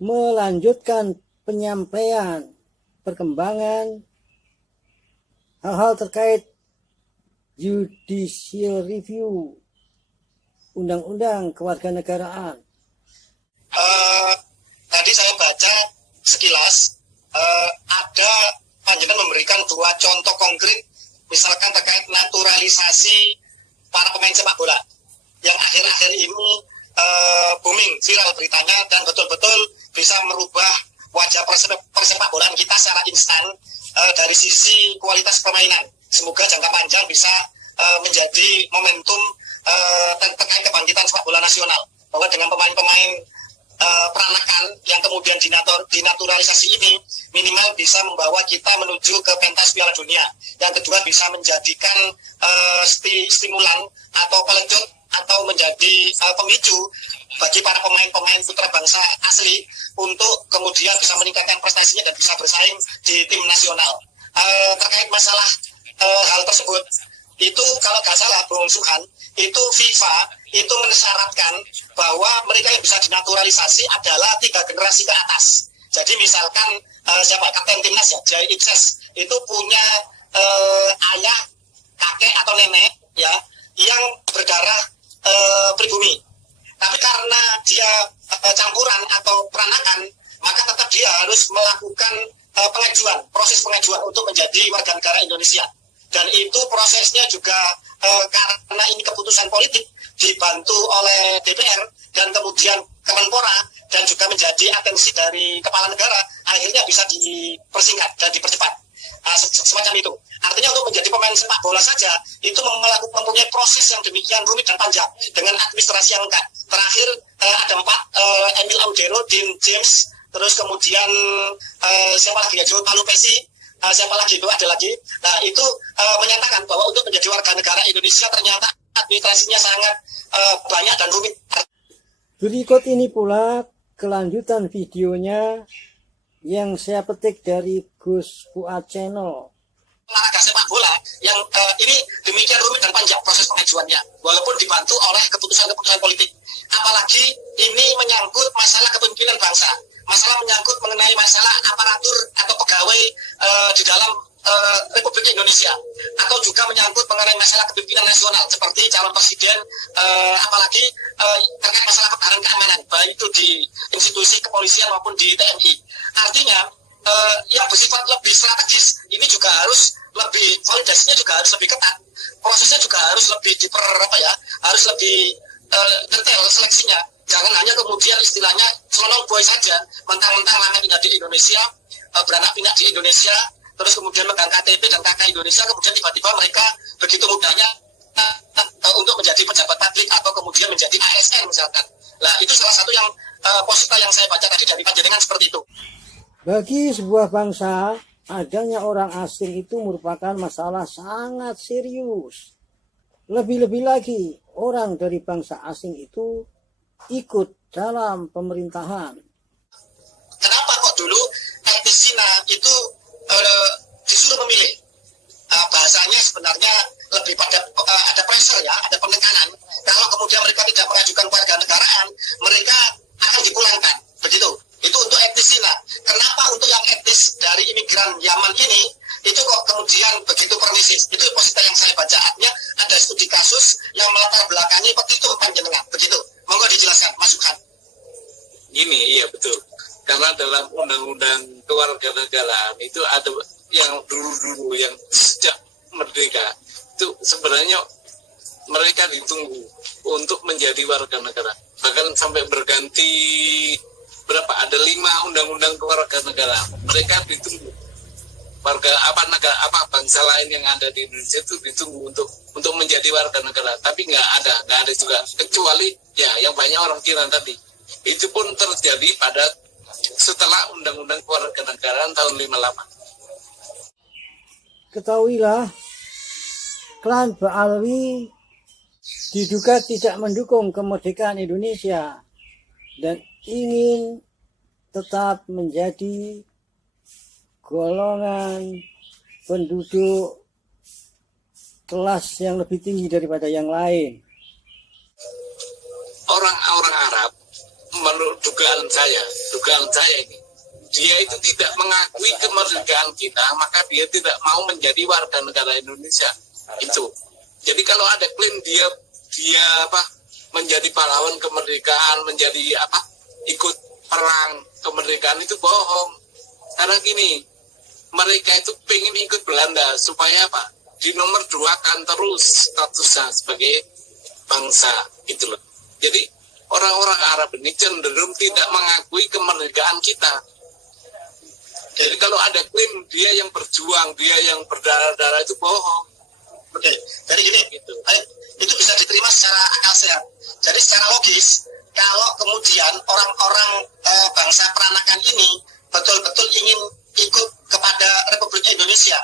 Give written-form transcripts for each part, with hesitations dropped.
melanjutkan penyampaian perkembangan hal-hal terkait judicial review undang-undang kewarganegaraan. Tadi saya baca sekilas, ada panjenengan memberikan 2 contoh konkret, misalkan terkait naturalisasi para pemain sepak bola yang akhir-akhir ini booming, viral beritanya, dan betul-betul bisa merubah wajah persepak bolaan kita secara instan dari sisi kualitas permainan. Semoga jangka panjang bisa menjadi momentum terkait kebangkitan sepak bola nasional, bahwa dengan pemain-pemain peranakan yang kemudian dinaturalisasi ini minimal bisa membawa kita menuju ke pentas Piala Dunia. Yang kedua, bisa menjadikan stimulan atau pelecut atau menjadi pemicu bagi para pemain-pemain putra bangsa asli untuk kemudian bisa meningkatkan prestasinya dan bisa bersaing di tim nasional. Terkait masalah hal tersebut, itu kalau nggak salah Bung Suhan, itu FIFA itu mensyaratkan bahwa mereka yang bisa dinaturalisasi adalah 3 generasi ke atas. Jadi misalkan kapten timnas ya, Jai Ikses itu punya ayah, kakek atau nenek ya yang berdarah pribumi. Tapi karena dia campuran atau peranakan, maka tetap dia harus melakukan proses pengajuan untuk menjadi warga negara Indonesia. Dan itu prosesnya juga karena ini keputusan politik dibantu oleh DPR dan kemudian Kemenpora dan juga menjadi atensi dari kepala negara, akhirnya bisa dipersingkat dan dipercepat. Semacam itu. Artinya untuk menjadi pemain sepak bola saja itu mempunyai proses yang demikian rumit dan panjang dengan administrasi yang lengkap. Terakhir ada 4, Emil Audero, Dean James, terus kemudian siapa lagi ya, Joe Palupesi, siapa lagi itu ada lagi. Nah itu menyatakan bahwa untuk menjadi warga negara Indonesia ternyata administrasinya sangat banyak dan rumit. Berikut ini pula kelanjutan videonya yang saya petik dari Gus Fuad Channel. Olahraga sepak bola yang ini demikian rumit dan panjang proses pengajuannya, walaupun dibantu oleh keputusan-keputusan politik. Apalagi ini menyangkut masalah kepemimpinan bangsa, masalah menyangkut mengenai masalah aparatur atau pegawai di dalam Republik Indonesia, atau juga menyangkut mengenai masalah kepemimpinan nasional seperti calon presiden, apalagi terkait masalah pertahanan keamanan, baik itu di institusi kepolisian maupun di TNI. Artinya yang bersifat lebih strategis ini juga harus lebih, validasinya juga harus lebih ketat, prosesnya juga harus lebih harus lebih detail seleksinya. Jangan hanya kemudian istilahnya selonong boy saja, mentang-mentang lama pindah di Indonesia, beranak pinak di Indonesia, terus kemudian megang KTP dan KK Indonesia, kemudian tiba-tiba mereka begitu mudahnya untuk menjadi pejabat publik atau kemudian menjadi ASN misalkan. Nah itu salah satu yang posita yang saya baca tadi dari panjenengan seperti itu. Bagi sebuah bangsa, adanya orang asing itu merupakan masalah sangat serius. Lebih-lebih lagi, orang dari bangsa asing itu ikut dalam pemerintahan. Kenapa kok dulu etnis Cina itu disuruh memilih? Bahasanya sebenarnya lebih pada ada pressure ya, ada penekanan. Kalau kemudian mereka tidak mengajukan kewarganegaraan, mereka akan dipulangkan. Begitu. Itu untuk etnis Cina. Kenapa untuk yang etnis dari imigran Yaman ini itu kok kemudian begitu permisif? Itu posita yang saya baca. Artinya ada studi kasus yang melatar belakangi petitum panjenengan. Begitu. Monggo dijelaskan, masukan. Iya betul. Karena dalam undang-undang kewarganegaraan itu ada yang dulu-dulu yang sejak merdeka itu sebenarnya mereka ditunggu untuk menjadi warga negara. Bahkan sampai berganti ada 5 undang-undang kewarganegaraan. Mereka ditunggu. Bangsa lain yang ada di Indonesia itu ditunggu untuk menjadi warga negara. Tapi nggak ada juga, kecuali ya yang banyak orang Cina tadi. Itu pun terjadi pada setelah undang-undang kewarganegaraan tahun 58. Ketahuilah, klan Ba'alwi diduga tidak mendukung kemerdekaan Indonesia dan ingin tetap menjadi golongan penduduk kelas yang lebih tinggi daripada yang lain. Orang Arab menurut dugaan saya ini, dia itu tidak mengakui kemerdekaan kita, maka dia tidak mau menjadi warga negara Indonesia. Itu. Jadi kalau ada klaim dia menjadi pahlawan kemerdekaan, menjadi ikut perang kemerdekaan, itu bohong. Karena gini, mereka itu pengen ikut Belanda supaya dinomor 2-kan terus statusnya sebagai bangsa gitu loh. Jadi orang-orang Arab ini cenderung tidak mengakui kemerdekaan kita. Jadi kalau ada klaim dia yang berjuang, dia yang berdarah-darah, itu bohong. Oke, jadi gini, Gitu. itu bisa diterima secara akal sehat. Jadi secara logis, kalau kemudian orang-orang bangsa peranakan ini betul-betul ingin ikut kepada Republik Indonesia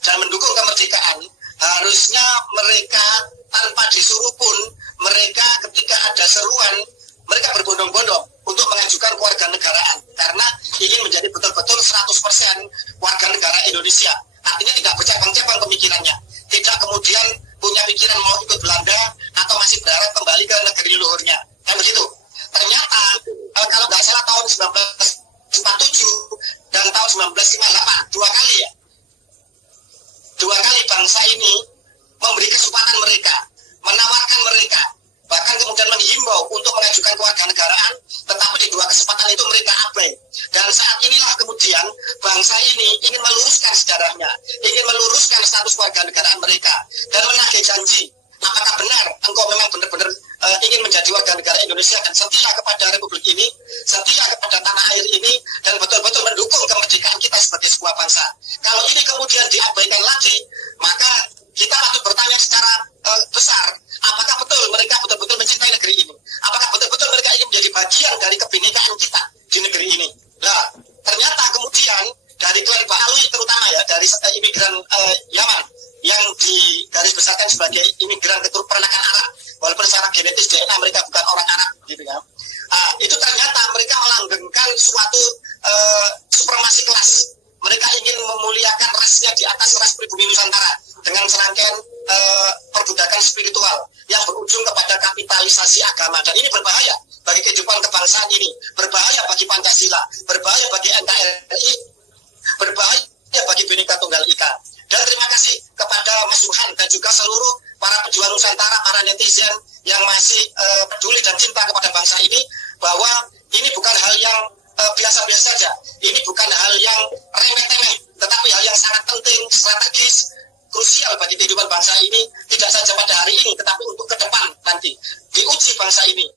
dan mendukung kemerdekaan, harusnya mereka tanpa disuruh pun, mereka ketika ada seruan, mereka berbondong-bondong untuk mengajukan kewarganegaraan karena ingin menjadi betul-betul 100% warga negara Indonesia. Artinya tidak bercabang-cabang pemikirannya, tidak kemudian punya pikiran mau ikut Belanda atau masih berharap kembali ke negeri leluhurnya. Kan begitu. Ternyata kalau nggak salah tahun 1947 dan tahun 1958, dua kali bangsa ini memberi kesempatan mereka, menawarkan mereka, bahkan kemudian menghimbau untuk mengajukan kewarganegaraan, tetapi di dua kesempatan itu mereka abai. Dan saat inilah kemudian bangsa ini ingin meluruskan sejarahnya, ingin meluruskan status kewarganegaraan mereka, dan menagih janji. Apakah benar engkau memang benar-benar ingin menjadi warga negara Indonesia dan setia kepada Republik ini, setia kepada tanah air ini, dan betul-betul mendukung kemerdekaan kita sebagai sebuah bangsa. Kalau ini kemudian diabaikan lagi, maka kita patut bertanya secara besar, apakah betul mereka betul-betul mencintai negeri ini? Apakah betul-betul mereka ingin menjadi bagian dari kebinekaan kita di negeri ini? Nah, ternyata kemudian dari klan Ba'alawi terutama ya, dari imigran Yaman yang digarisbesarkan sebagai imigran keturunan Arab, walaupun secara genetis DNA mereka bukan orang Arab gitu ya. Itu ternyata mereka melanggengkan suatu supremasi kelas. Mereka ingin memuliakan rasnya di atas ras pribumi Nusantara dengan serangkaian perbudakan spiritual yang berujung kepada kapitalisasi agama, dan ini berbahaya bagi kehidupan kebangsaan ini, berbahaya bagi Pancasila, berbahaya bagi NKRI, berbahaya bagi Bhinneka Tunggal Ika. Dan terima kasih kepada Mas Burhan dan juga seluruh para pejuang Nusantara, para netizen yang masih peduli dan cinta kepada bangsa ini, bahwa ini bukan hal yang biasa-biasa saja. Ini bukan hal yang remeh-temeh, tetapi hal yang sangat penting, strategis, krusial bagi kehidupan bangsa ini, tidak saja pada hari ini, tetapi untuk ke depan nanti, diuji bangsa ini.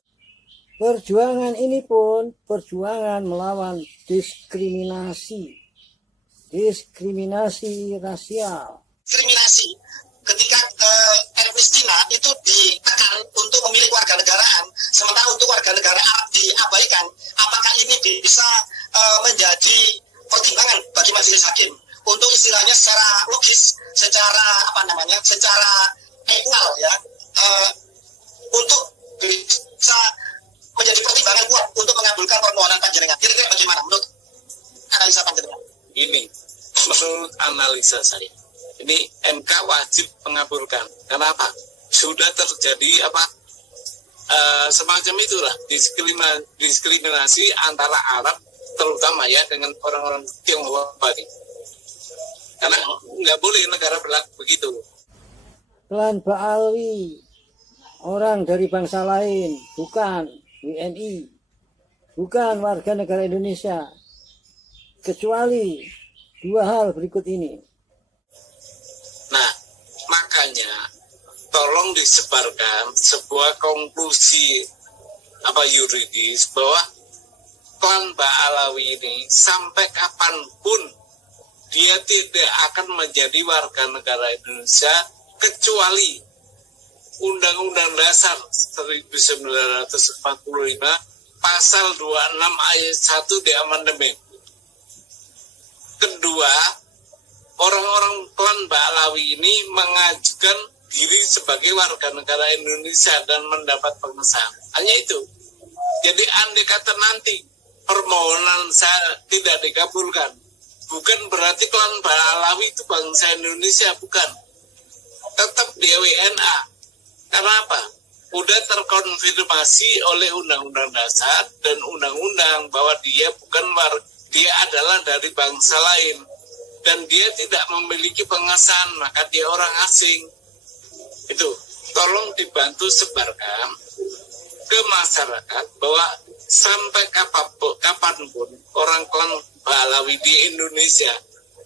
Perjuangan ini pun perjuangan melawan diskriminasi rasial. Diskriminasi ketika etnis Cina itu ditekan untuk memilih warganegaraan, sementara untuk warganegara Arab diabaikan. Apakah ini bisa menjadi pertimbangan bagi majelis hakim untuk istilahnya secara logis, secara secara equal ya, untuk bisa menjadi pertimbangan kuat untuk mengabulkan permohonan panjenengan? Kira-kira bagaimana menurut analisa panjenengan? Ini menurut analisa saya, ini MK wajib mengabulkan. Kenapa? Sudah terjadi semacam itulah diskriminasi antara Arab terutama ya dengan orang-orang Tionghoa tadi. Karena nggak boleh negara berlaku begitu. Klan Ba'alawi, orang dari bangsa lain, bukan WNI, bukan warga negara Indonesia, kecuali dua hal berikut ini. Nah, makanya tolong disebarkan sebuah konklusi yuridis bahwa klan Ba'alawi ini sampai kapanpun dia tidak akan menjadi warga negara Indonesia kecuali Undang-Undang Dasar 1945 pasal 26 ayat 1 di amandemen. Kedua, orang-orang klan Ba'alawi ini mengajukan diri sebagai warga negara Indonesia dan mendapat pengesahan. Hanya itu. Jadi andai kata nanti permohonan saya tidak dikabulkan, bukan berarti klan Ba'alawi itu bangsa Indonesia, bukan. Tetap dia WNA. Karena apa? udah terkonfirmasi oleh Undang-Undang Dasar dan Undang-Undang bahwa dia dia adalah dari bangsa lain dan dia tidak memiliki pengesahan, maka dia orang asing. Itu tolong dibantu sebarkan ke masyarakat bahwa sampai kapanpun orang klan Balawi di Indonesia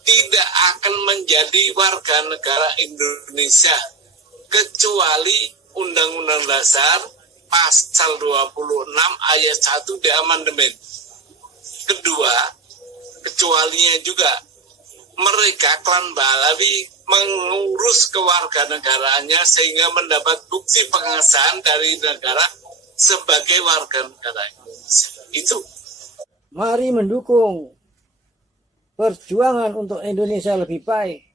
tidak akan menjadi warga negara Indonesia kecuali Undang-Undang Dasar pasal 26 ayat 1 di amandemen. Kedua, kecualinya juga mereka klan Balawi mengurus kewarganegaraannya sehingga mendapat bukti pengesahan dari negara sebagai warga negara Indonesia. Itu. Mari mendukung perjuangan untuk Indonesia lebih baik.